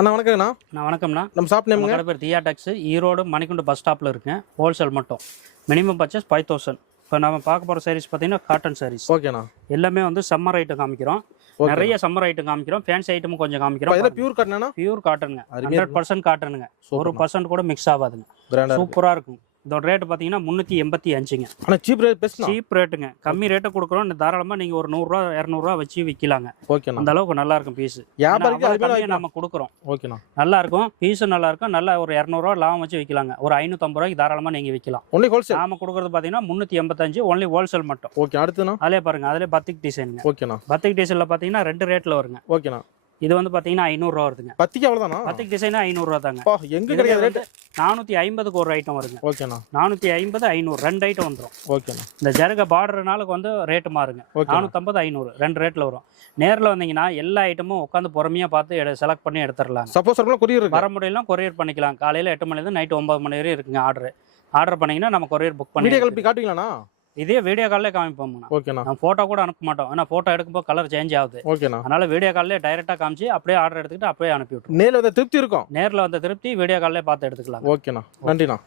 அண்ணா வணக்கம்ண்ணா. வணக்கம்ண்ணா. நம்ம ஷாப் நேமுங்க? கடை பேர் தியா டெக்ஸ், ஈரோடு மணிக்குண்டு பஸ் ஸ்டாப்பில் இருக்குங்க. ஹோல்சேல் மட்டும். Minimum purchase 5000. இப்போ நம்ம பார்க்க போகிற சாரீஸ் பார்த்தீங்கன்னா காட்டன் சாரீஸ். ஓகேண்ணா. எல்லாமே வந்து சம்மர் ஐட்டம் காமிக்கிறோம். நிறைய சம்மர் ஐட்டம் காமிக்கிறோம். ஃபேன்சி ஐட்டமும் கொஞ்சம் காமிக்கிறோம். இதெல்லாம் பியூர் காட்டனா? பியூர் காட்டனுங்க. 100% காட்டனுங்க. 1% கூட மிக்ஸ் ஆகாதுங்க. சூப்பராக இருக்கும். இதோட ரேட் பார்த்தீங்கன்னா 385ங்க. ஆனால் சீப் ரேட் பெஸ்ட். சீப் ரேட்டுங்க. கம்மி ரேட்டை கொடுக்குறோம். தாராளமாக நீங்கள் ஒரு 100 ரூபா 200 ரூபா வச்சு விற்கலாங்க. ஓகேண்ணா. அந்த அளவுக்கு நல்லா இருக்கும் பீஸ். நம்ம கொடுக்குறோம். ஓகேண்ணா. நல்லா இருக்கும். பீஸும் நல்லா இருக்கும். நல்லா ஒரு 200 ரூபா லாபம் வச்சு விற்கலாங்க. ஒரு 550 ரூபாய்க்கு தாராளமாக நீங்கள் விற்கலாம். Only wholesale. நாம கொடுக்குறது பார்த்தீங்கன்னா 385 ஒன்லி ஹோல்சேல் மட்டும். ஓகே. அடுத்துண்ணா? அதிலே பாருங்க, அதிலே பத்திக் டிசைனுங்க. ஓகேண்ணா. பத்திக் டிசைனில் பார்த்தீங்கன்னா 2 ரேட்டில் வருங்க. ஓகேண்ணா. இது வந்து பார்த்தீங்கன்னா 500 ரூபா வருதுங்க. பத்திக்கு அவ்வளோதானா? பத்திக் டிசைன் 500 ரூபா தாங்க. எங்க கிடையாது ரேட்? 450க்கு ஒரு ஐட்டம் வருங்க. ஓகேண்ணா. 450 500 2 ஐட்டம் வந்துடும். ஓகேண்ணா. இந்த ஜருக பார்டர்னால வந்து ரேட்டு மாறுங்க. 450 500 2 ரேட்டில் வரும். நேரில் வந்தீங்கன்னா எல்லா ஐட்டமும் உட்காந்து பொறுமையாக பார்த்து செலக்ட் பண்ணி எடுத்துடலாம். சப்போஸ் கொரியர் வர முடியலாம், கொரியர் பண்ணிக்கலாம். காலையில் 8 மணிலேருந்து நைட்டு 9 மணி வரையும் இருக்குங்க. ஆர்டர் பண்ணீங்கன்னா நம்ம கொரியர் புக் பண்ணி வீடியோ கால் காட்டுவீங்களாண்ணா? இதே வீடியோ கால்லே காமிப்போம்ண்ணா. ஓகேண்ணா. நம்ம ஃபோட்டோ கூட அனுப்ப மாட்டோம். ஏன்னா ஃபோட்டோ எடுக்கும்போது கலர் சேஞ்ச் ஆகுது. ஓகேண்ணா. அதனால வீடியோ கால்லே டைரெக்டாக காமிச்சு அப்படியே ஆர்டர் எடுத்துக்கிட்டு அப்படியே அனுப்பி விட்டுருவோம். நேரில் வந்து திருப்தி இருக்கும். நேரில் வந்த திருப்தி வீடியோ கால்லே பார்த்து எடுத்துக்கலாம். ஓகேண்ணா. நன்றிண்ணா.